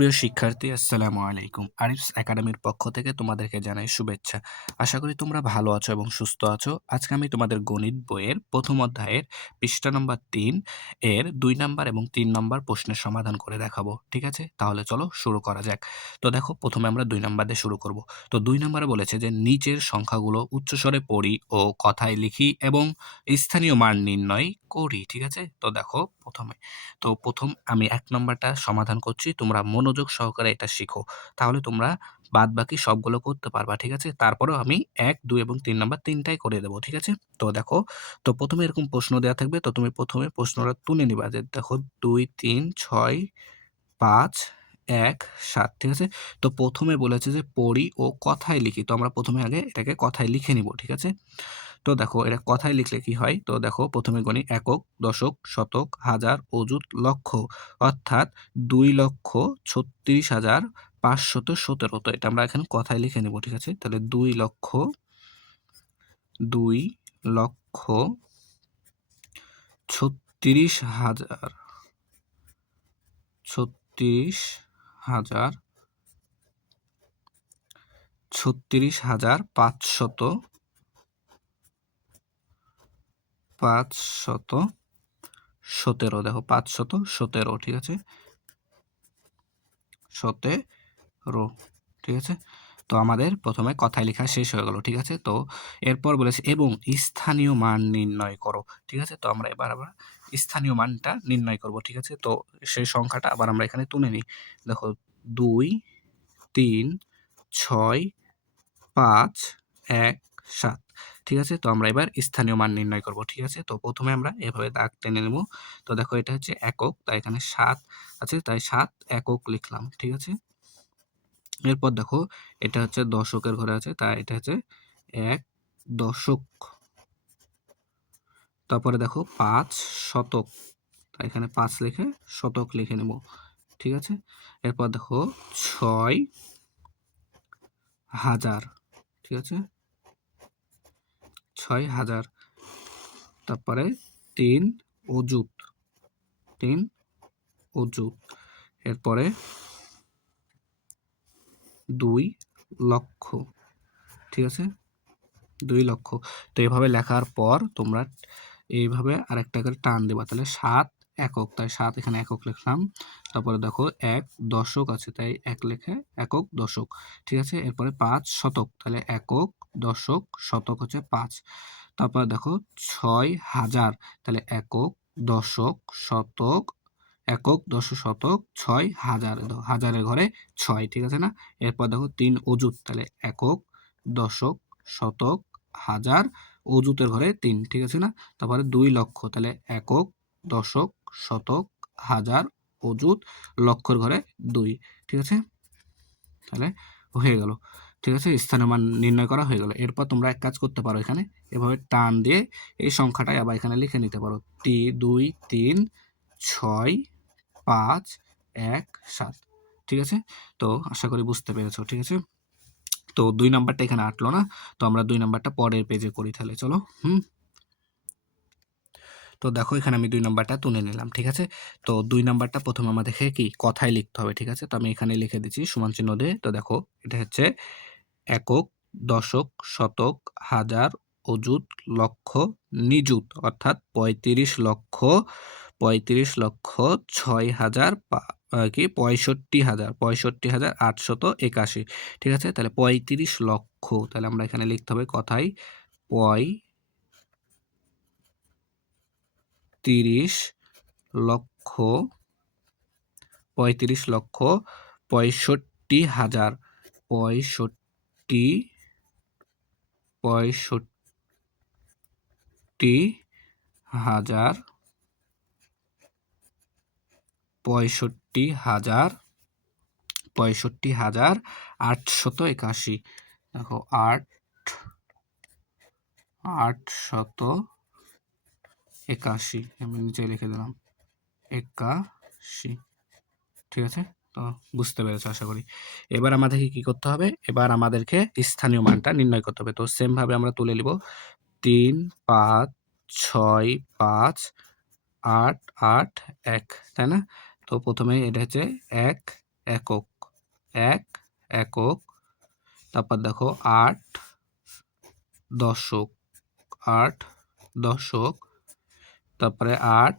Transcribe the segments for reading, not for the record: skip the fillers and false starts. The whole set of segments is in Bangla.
সুপ্রিয় শিক্ষার্থী, আসসালামু আলাইকুম। আরিফস একাডেমির পক্ষ থেকে তোমাদেরকে জানাই শুভেচ্ছা। আশা করি তোমরা ভালো আছো এবং সুস্থ আছো। আজকে আমি তোমাদের গণিত বইয়ের প্রথম অধ্যায়ের পৃষ্ঠা নম্বর ৩ এর ২ নাম্বার এবং ৩ নাম্বার প্রশ্নের সমাধান করে দেখাবো। ঠিক আছে? তাহলে চলো শুরু করা যাক। তো দেখো, প্রথমে আমরা ২ নাম্বার দিয়ে শুরু করব। তো ২ নাম্বারে বলেছে যে নিচের সংখ্যাগুলো উচ্চস্বরে পড়ি ও কথায় লিখি এবং স্থানীয় মান নির্ণয় করি। ঠিক আছে? তো দেখো, প্রথম আমি ১ নাম্বারটা সমাধান করছি। তোমরা মনোযোগ সহকারে এটা শিখো। তাহলে তোমরা বাদবাকি সবগুলো করতে পারবা। ঠিক আছে? তারপরেও আমি ১, ২ এবং ৩ নাম্বার ৩ টাই করে দেব। ঠিক আছে? তো দেখো, তো প্রথমে এরকম প্রশ্ন দেয়া থাকবে। তো তুমি প্রথমে প্রশ্নটা তুলে নিবা যে দেখো ২, ৩, ৬, ৫, ১, ৭। ঠিক আছে? তো প্রথমে বলেছে যে পড়ি ও কথায় লিখি। তো আমরা প্রথমে আগে এটাকে কথায় লিখে নিব। ঠিক আছে? তো দেখো, এটা কথায় লিখলে কি হয়? তো দেখো, প্রথমে গণি একক, দশক, শতক, হাজার, অযুত, লক্ষ। অর্থাৎ ২,৩৬,৫১৭। তো এটা আমরা এখানে কথায় লিখে নেব। ঠিক আছে? তাহলে ২,৩৬,০০০ ৫১৭। দেখো, ৫১৭। ঠিক আছে? ১৭। ঠিক আছে? তো আমাদের প্রথমে কথায় লেখা শেষ হয়ে গেল। ঠিক আছে? তো এরপর বলেছে এবং স্থানীয় মান নির্ণয় করো। ঠিক আছে? তো আমরা এবার আবার স্থানীয় মানটা নির্ণয় করব। ঠিক আছে? তো সেই সংখ্যাটা আবার আমরা এখানে তুলে নিই। দেখো, ২, ৩, ৬, ৫, ১, ৭। ঠিক আছে? তো আমরা এবার স্থানীয় মান নির্ণয় করব। ঠিক আছে? তো প্রথমে আমরা এভাবে দাগ টেনে নেব। তো দেখো, এটা হচ্ছে একক, তাই এখানে ৭ আছে, তাই ৭ একক লিখলাম। ঠিক আছে? এরপর দেখো, এটা হচ্ছে দশকের ঘরে আছে, তাই এটা হচ্ছে ১ দশক। তারপরে দেখো ৫ শতক, তাই এখানে ৫ লিখে শতক লিখে নেব। ঠিক আছে? এরপর দেখো ৬ হাজার। ঠিক আছে? ৬ হাজার। তারপরে ৩ অযুত। ৩ অযুত। এরপরে ২ লক্ষ। ঠিক আছে? ২ লক্ষ। তো এভাবে লেখার পর তোমরা এইভাবে আরেকটা করে টান দিবা। তাহলে ৭ একক, তাই ৭ এখানে একক লিখলাম। তারপরে দেখো ১ দশক আছে, তাই ১ লিখে একক দশক। ঠিক আছে? এরপরে ৫ শতক, তাহলে একক দশক শতক হচ্ছে ৫। তারপরে দেখো ৬ হাজার, তাহলে একক দশক শতক, একক দশক শতক ৬ হাজার। হাজারের ঘরে ৬। ঠিক আছে না? এরপর দেখো ৩ অযুত, তাহলে একক দশক শতক হাজার, অযুতের ঘরে ৩। ঠিক আছে না? তারপরে ২ লক্ষ, তাহলে একক দশক শতক হাজার, অযুত, লক্ষের ঘরে ২। ঠিক আছে? তাহলে হয়ে গেল। ঠিক আছে? স্থানীয় মান নির্ণয় করা হয়ে গেল। এরপর তোমরা এক কাজ করতে পারো, এখানে এভাবে টান দিয়ে এই সংখ্যাটাই আবার এখানে লিখে নিতে পারো। ২, ৩, ৬, ৫, ১, ৭। ঠিক আছে? তো আশা করি বুঝতে পেরেছো। ঠিক আছে? তো ২ নাম্বারটা এখানে আঁটলো না। তো আমরা ২ নাম্বারটা পরের পেজে করি তাহলে, চলো। তো দেখো, এখানে আমি ২ নাম্বারটা তুলে নিলাম। ঠিক আছে? তো ২ নাম্বারটা প্রথমে আমাদেরকে কি কথায় লিখতে হবে। ঠিক আছে? তো আমি এখানে লিখে দিচ্ছি সমান চিহ্ন দিয়ে। তো দেখো, এটা হচ্ছে একক, দশক, শতক, হাজার, অযুত, লক্ষ, নিযুত। অর্থাৎ ৬৫,৬৫,৬৫,৮৮১। ঠিক আছে? তাহলে ৩৫ লক্ষ। তাহলে আমরা এখানে লিখতে হবে কথায় ৩৫ লক্ষ, ৩৫ লক্ষ ৬৫,০০০, ৬৫,০০০, ৬৫,৮৮১। দেখো ৮৮১। আমি নিচে লিখে দিলাম ৮১। ঠিক আছে? তো বুঝতে পেরেছো আশা করি। এবার আমাদেরকে কি করতে হবে? এবার আমাদেরকে স্থানীয় মানটা নির্ণয় করতে হবে। তো সেম ভাবে আমরা তুলে নিব ৩, ৫, ৬, ৫, ৮, ৮, ১। তাই না? তো প্রথমে এটা হচ্ছে ১ একক, ১ একক। তারপর দেখো ৮ দশক, ৮ দশক। তারপরে ৮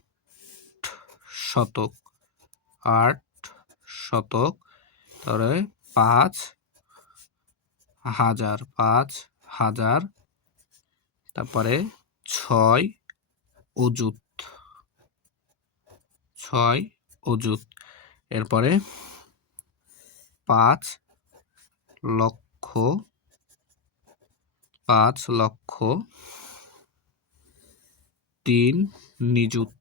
শতক, ৮ শতক। তারপরে ৫ হাজার, ৫ হাজার। তারপরে ৬ অযুত, ৬ অযুত। এরপরে ৫ লক্ষ, ৫ লক্ষ। ৩ নিযুত,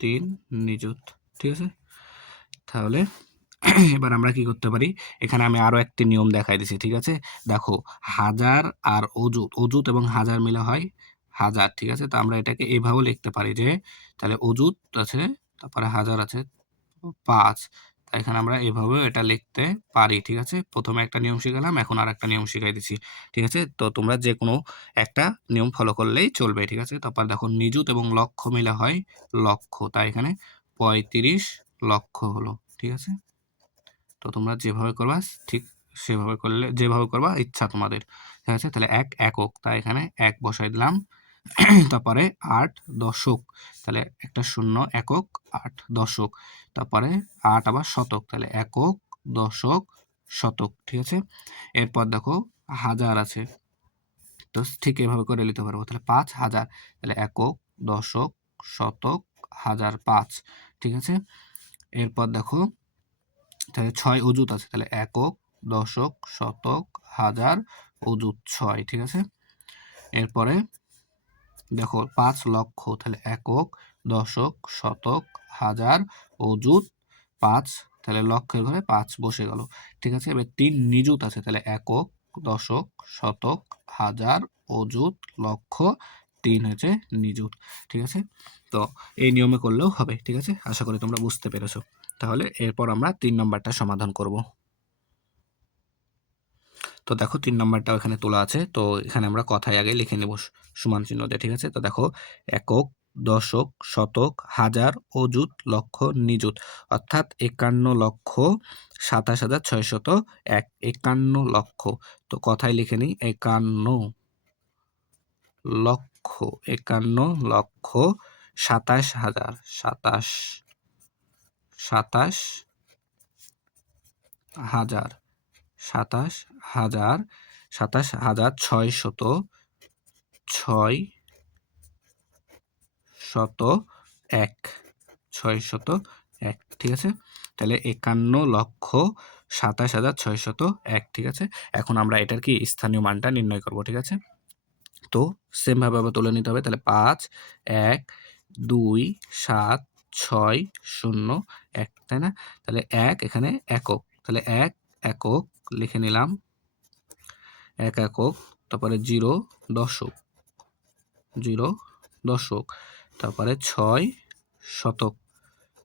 ৩ নিযুত। ঠিক আছে, তাহলে এবার আমরা কি করতে পারি, এখানে আমি আরো একটি নিয়ম দেখাই দিছি। ঠিক আছে, দেখো হাজার আর অযুত, অযুত এবং হাজার মিলে হয় হাজার। ঠিক আছে, তো আমরা এটাকে এইভাবে লিখতে পারি যে তাহলে অযুত আছে, তারপরে হাজার আছে ৫। তাই এখানে আমরা এভাবেও এটা লিখতে পারি। ঠিক আছে, প্রথমে একটা নিয়ম শিখালাম, এখন আর একটা নিয়ম শিখাই দিচ্ছি। ঠিক আছে, তো তোমরা যে কোনো একটা নিয়ম ফলো করলেই চলবে। ঠিক আছে, তারপর দেখো নিযুত এবং লক্ষ মিলে হয় লক্ষ, তাই এখানে ৩৫ লক্ষ হলো। ঠিক আছে, তো তোমরা যেভাবে করবা ঠিক সেভাবে করলে, যেভাবে করবা ইচ্ছা তোমাদের। ঠিক আছে, তাহলে ১ একক, তাই এখানে ১ বসাই দিলাম। তারপরে ৮ দশক, তাহলে একটা শূন্য, একক ৮ দশক। তারপরে ৮ আবার শতক, তাহলে একক দশক শতক। ঠিক আছে, এরপর দেখো হাজার আছে, তো ঠিক এভাবে করে নিতে পারবো। তাহলে ৫ হাজার, তাহলে একক দশক শতক হাজার, ৫। ঠিক আছে, এরপর দেখো তাহলে ৬ অযুত আছে, তাহলে একক দশক শতক হাজার অযুত ৬। ঠিক আছে, এরপরে দেখো ৫ লক্ষ, তাহলে একক দশক শতক হাজার অযুত ৫, তাহলে লক্ষের ঘরে ৫ বসে গেল। ঠিক আছে, এবার ৩ নিযুত আছে, তাহলে একক দশক শতক হাজার অযুত লক্ষ, ৩ হচ্ছে নিযুত। ঠিক আছে, তো এই নিয়মে করলেও হবে। ঠিক আছে, আশা করি তোমরা বুঝতে পেরেছো। তাহলে এরপর আমরা ৩ নম্বরটা সমাধান করব। তো দেখো ৩ নম্বরটাও এখানে তোলা আছে, তো এখানে আমরা কথায় আগে লিখে নেব সমান চিহ্ন দিয়ে। ঠিক আছে, তো দেখো একক দশক শতক হাজার অযুত লক্ষ নিযুত, অর্থাৎ ৫১,২৭,৬০১, ৫১ লক্ষ। তো কথায় লিখে নিই ৫১ লক্ষ, ৫১,২৭,০০০, ২৭,০০০, ২৭,০০০, ২৭,৬০০,৬০১, ৬০১। ঠিক আছে, তাহলে ৫১,২৭,৬০১। ঠিক আছে, এখন আমরা এটার কি স্থানীয় মানটা নির্ণয় করব। ঠিক আছে, তো সেম ভাবে আবার তুলে নিতে হবে। তাহলে ৫ ১ ২ ৭ ৬ ০ ১, তাই না? তাহলে ১ এখানে একক, তাহলে ১ একক লিখে নিলাম, ১ একক। তারপরে ০ দশক, ০ দশক। তারপরে ৬ শতক,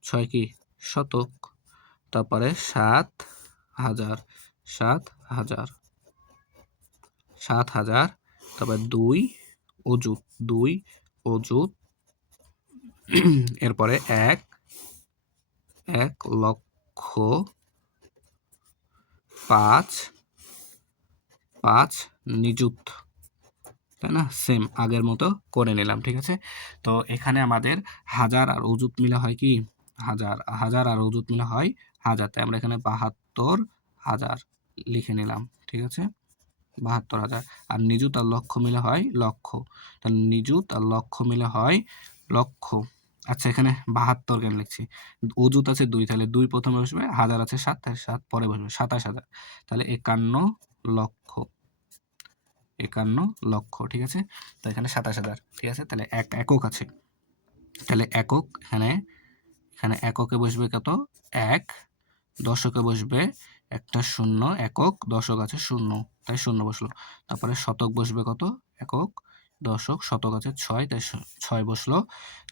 ৬ কি শতক। তারপরে ৭ হাজার, ৭ হাজার, ৭ হাজার। তারপরে ২ অযুত, ২ অযুত। এরপরে ১ লক্ষ, ৫ নিযুত, তাই না? সেম আগের মতো করে নিলাম। ঠিক আছে, তো এখানে আমাদের হাজার আর অযুত মিলে হয় কি হাজার, হাজার আর অযুত মিলে হয় হাজার, তাই আমরা এখানে ৭২,০০০ লিখে নিলাম। ঠিক আছে, ৭২,০০০। আর নিযুত আর লক্ষ মিলে হয় লক্ষ, তাহলে নিযুত আর লক্ষ মিলে হয় লক্ষ। আচ্ছা, এখানে ৭২ কেন লিখছি, অযুত আছে ২, তাহলে ২ প্রথমে বসবে, হাজার আছে ৭, তাহলে ৭ পরে বসবে, ২৭,০০০। তাহলে ৫১ লক্ষ, ৫১ লক্ষ। ঠিক আছে, তো এখানে ২৭,০০০। ঠিক আছে, তাহলে ১ একক আছে, তাহলে একক এখানে এককে বসবে কত ১, দশকে বসবে একটা শূন্য, একক দশক আছে শূন্য, তাই শূন্য বসলো। তারপরে শতক বসবে কত, একক দশক শতক আছে ৬, তাই ৬ বসলো।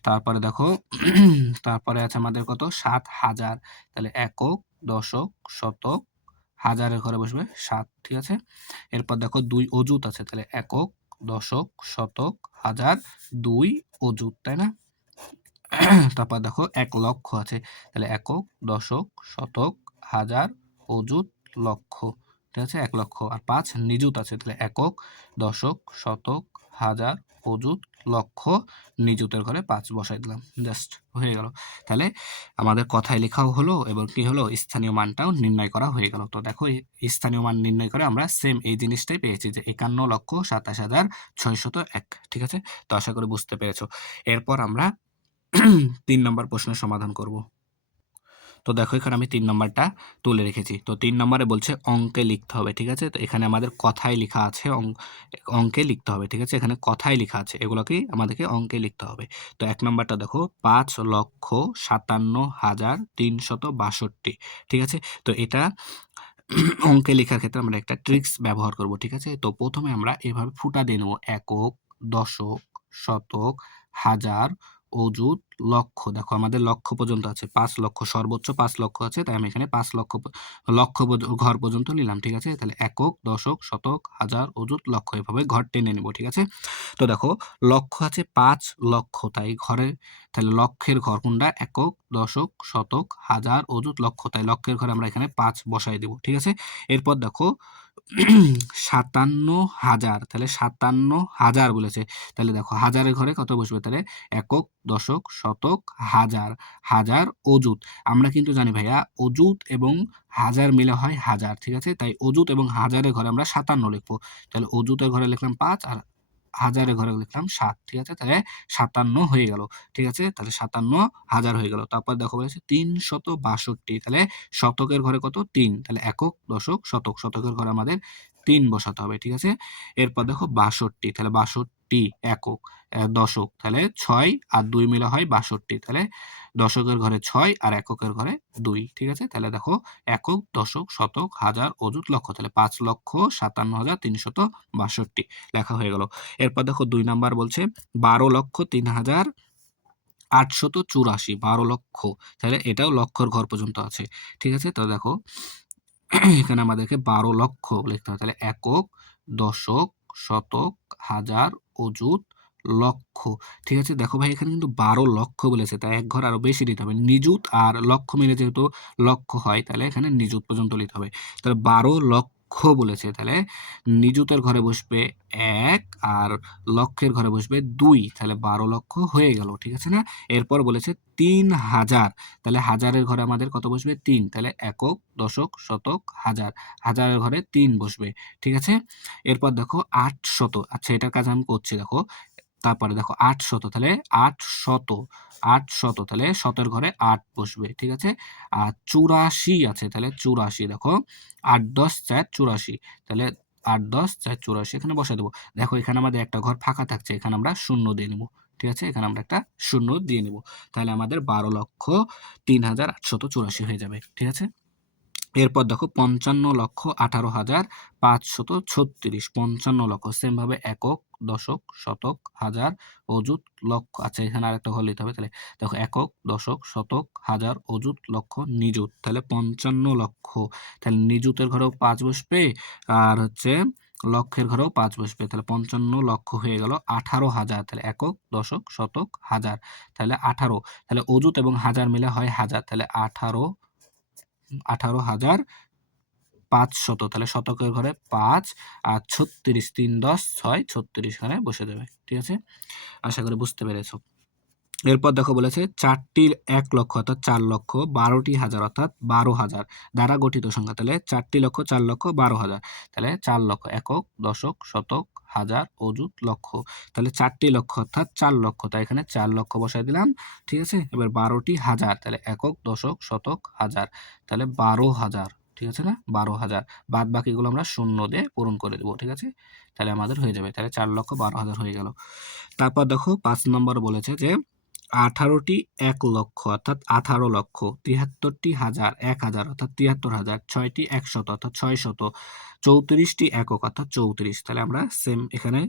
তারপরে দেখো তারপরে আছে আমাদের কত ৭,০০০, তাহলে একক দশক শতক হাজারের ঘরে বসবে ৭। ঠিক আছে, এরপর দেখো ২ অযুত আছে, তাহলে একক দশক শতক হাজার ২ অযুত, তাই না? তারপর দেখো 1 লক্ষ আছে, তাহলে একক, দশক, শতক, হাজার, অযুত, লক্ষ। ঠিক আছে, 1 লক্ষ। আর 5 নিযুত আছে, তাহলে একক, দশক, শতক, হাজার, অযুত, লক্ষ, নিযুতের ঘরে 5 বসাই দিলাম, জাস্ট হয়ে গেল। তাহলে আমাদের কথায় লেখাও হলো এবং কি হলো, স্থানীয় মানটাও নির্ণয় করা হয়ে গেল। তো দেখো এই স্থানীয় মান নির্ণয় করে আমরা সেম এই জিনিসটাই পেয়েছি, যে 51,27,601। ঠিক আছে, তো আশা করি বুঝতে পেরেছো। এরপর আমরা 3 নম্বর প্রশ্নের সমাধান করব। তো দেখো এখানে আমি 3 নম্বরটা তুলে রেখেছি। তো 3 নম্বরে বলছে অঙ্কে লিখতে হবে। ঠিক আছে, তো এখানে আমাদের কথায় লেখা আছে, অঙ্কে লিখতে হবে। ঠিক আছে, এখানে কথায় লেখা আছে, এগুলোকেই আমাদেরকে অঙ্কে লিখতে হবে। তো 1 নম্বরটা দেখো, 5,57,362। ঠিক আছে, তো এটা অঙ্কে লেখার ক্ষেত্রে আমরা একটা ট্রিক্স ব্যবহার করব। ঠিক আছে, তো প্রথমে আমরা এভাবে ফুটা দিয়ে নেব, একক, দশক, শতক, হাজার, অযুত, লক্ষ। দেখো আমাদের লক্ষ পর্যন্ত আছে, 5 লক্ষ, সর্বোচ্চ 5 লক্ষ আছে, তাই আমি এখানে 5 লক্ষ ঘর পর্যন্ত নিলাম। ঠিক আছে, তাহলে একক, দশক, শতক, হাজার, অযুত, লক্ষ, এভাবে ঘর টেনে নেব। ঠিক আছে, তো দেখো লক্ষ আছে 5 লক্ষ, তাই তাহলে লক্ষের ঘর কোনটা, একক, দশক, শতক, হাজার, অযুত, লক্ষ, তাই লক্ষের ঘরে আমরা এখানে 5 বসাই দেব। ঠিক আছে, এরপর দেখো 57,000, তাহলে 57,000 বলেছে, তাহলে দেখো হাজারের ঘরে কত বসবে, তাহলে একক, দশক, শতক, হাজার, হাজার, অযুত। আমরা কিন্তু জানি ভাইয়া, অযুত এবং হাজার মিলে হয় হাজার। ঠিক আছে, তাই অযুত এবং হাজারের ঘরে আমরা 57 লিখবো। তাহলে অযুতের ঘরে লিখলাম 5 আর হাজারের ঘরে লিখলাম 7। ঠিক আছে, তাহলে 57 হয়ে গেল। ঠিক আছে, তাহলে 57,000 হয়ে গেল। তারপর দেখো বলেছে 362, তাহলে শতকের ঘরে কত, 3, তাহলে একক, দশক, শতক, শতকের ঘরে আমাদের 3 বসাতে হবে। ঠিক আছে, এরপর দেখো 62, তাহলে 62 একক, দশক, তাহলে 6 আর 2 মিলে হয় 62, তাহলে দশকের ঘরে 6 আর এককের ঘরে 2। ঠিক আছে, তাহলে দেখো একক, দশক, শতক, হাজার, অযুত, লক্ষ, তাহলে 5,57,362 লেখা হয়ে গেল। এরপর দেখো 2 নাম্বার বলছে 12,03,884, 12 লক্ষ, তাহলে এটাও লক্ষর ঘর পর্যন্ত আছে। ঠিক আছে, তো দেখো এখানে আমাদেরকে 12 লক্ষ লিখতে হবে, তাহলে একক, দশক, শতক, হাজার, অযুত, লক্ষ। ঠিক আছে, দেখো ভাই এখানে কিন্তু 12 লক্ষ বলেছে, তাই 1 ঘর আরো বেশি দিতে হবে। নিযুত আর লক্ষ মিলে যেহেতু লক্ষ হয়, তাহলে এখানে নিযুত পর্যন্ত লিখতে হবে। তাহলে 12 লক্ষ বলেছে, তাহলে নিযুতের ঘরে বসবে 1 আর লক্ষের ঘরে বসবে 2, তাহলে 12 লক্ষ হয়ে গেল। ঠিক আছে না, এরপর বলেছে 3,000, তাহলে হাজারের ঘরে আমাদের কত বসবে, 3, তাহলে একক, দশক, শতক, হাজার, হাজারের ঘরে 3 বসবে। ঠিক আছে, এরপর দেখো 800, আচ্ছা এটার কাজ আমি করছি দেখো। তারপরে দেখো 800, তাহলে 800, তাহলে শতের ঘরে 8 বসবে। ঠিক আছে, আর 84 আছে, তাহলে 84, দেখো 8 10 4 84, তাহলে 8 10 4 84 এখানে বসে দেবো। দেখো এখানে আমাদের একটা ঘর ফাঁকা থাকছে, এখানে আমরা শূন্য দিয়ে নিব। ঠিক আছে, এখানে আমরা একটা শূন্য দিয়ে নিব, তাহলে আমাদের 12,03,884 হয়ে যাবে। ঠিক আছে, এরপর দেখো 55,18,536, 55 লক্ষ, সেম ভাবে একক, দশক, শতক, হাজার, অযুত, লক্ষ। আচ্ছা এখানে আরেকটা ঘর নিতে হবে, তাহলে দেখো একক, দশক, শতক, হাজার, অযুত, লক্ষ, নিযুত, তাহলে 55 লক্ষ, তাহলে নিযুতের ঘরেও 5 বসবে আর হচ্ছে লক্ষের ঘরেও 5 বসবে, তাহলে 55 লক্ষ হয়ে গেল। 18,000, তাহলে একক, দশক, শতক, হাজার, তাহলে 18, তাহলে অযুত এবং হাজার মিলে হয় হাজার, তাহলে 18,500, তাহলে শতকের ঘরে 5 আর 36, 3 10 6, 36 এখানে বসে যাবে। ঠিক আছে, আশা করি বুঝতে পেরেছো। এরপর দেখো বলেছে 4টির 1 লক্ষ অর্থাৎ 4 লক্ষ, 12টি হাজার অর্থাৎ 12,000 দ্বারা গঠিত সংখ্যা, তাহলে 4টি লক্ষ, 4 লক্ষ, 12,000, তাহলে 4 লক্ষ, একক, দশক, শতক, হাজার, অযুত, লক্ষ, তাহলে 4টি লক্ষ অর্থাৎ 4 লক্ষ, তাই এখানে 4 লক্ষ বসাই দিলাম। ঠিক আছে, এবার 12টি হাজার, তাহলে একক, দশক, শতক, হাজার, তাহলে 12,000। ঠিক আছে না, 12,000, বাদ বাকিগুলো আমরা শূন্য দিয়ে পূরণ করে দেবো। ঠিক আছে, তাহলে আমাদের হয়ে যাবে, তাহলে 4,12,000 হয়ে গেল। তারপর দেখো 5 নম্বর বলেছে যে 18টি 1 লক্ষ অর্থাৎ 18 লক্ষ, 73টি হাজার 1,000 অর্থাৎ 73,000, 6টি 100 অর্থাৎ 600, 34টি একক অর্থাৎ 34, তাহলে আমরা সেম এখানে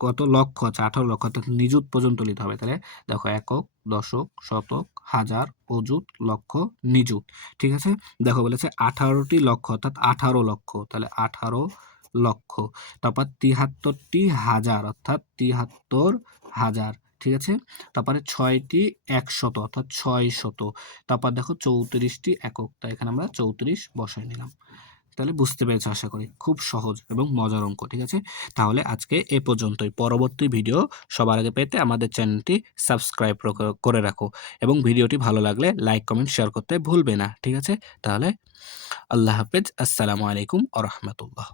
কত লক্ষ আছে, 18 লক্ষ, অর্থাৎ নিযুত পর্যন্ত নিতে হবে। তাহলে দেখো একক, দশক, শতক, হাজার, অযুত, লক্ষ, নিযুত। ঠিক আছে, দেখো বলেছে 18টি লক্ষ অর্থাৎ 18 লক্ষ, তাহলে 18 লক্ষ, তারপর 73টি হাজার অর্থাৎ 73,000, ঠিক আছে? তারপরে ৬টি একশত অর্থাৎ ৬০০। তারপর দেখো ৩৪টি একক, তাই এখানে আমরা ৩৪ বসায় নিলাম। তাহলে বুঝতে পেরেছো আশা করি। খুব সহজ এবং মজার অঙ্ক, ঠিক আছে? তাহলে আজকে এ পর্যন্তই। পরবর্তী ভিডিও সবার আগে পেতে আমাদের চ্যানেলটি সাবস্ক্রাইব করে রাখো এবং ভিডিওটি ভালো লাগলে লাইক, কমেন্ট, শেয়ার করতে ভুলবে না, ঠিক আছে? তাহলে আল্লাহ হাফেজ। আসসালামু আলাইকুম ওয়া রাহমাতুল্লাহ।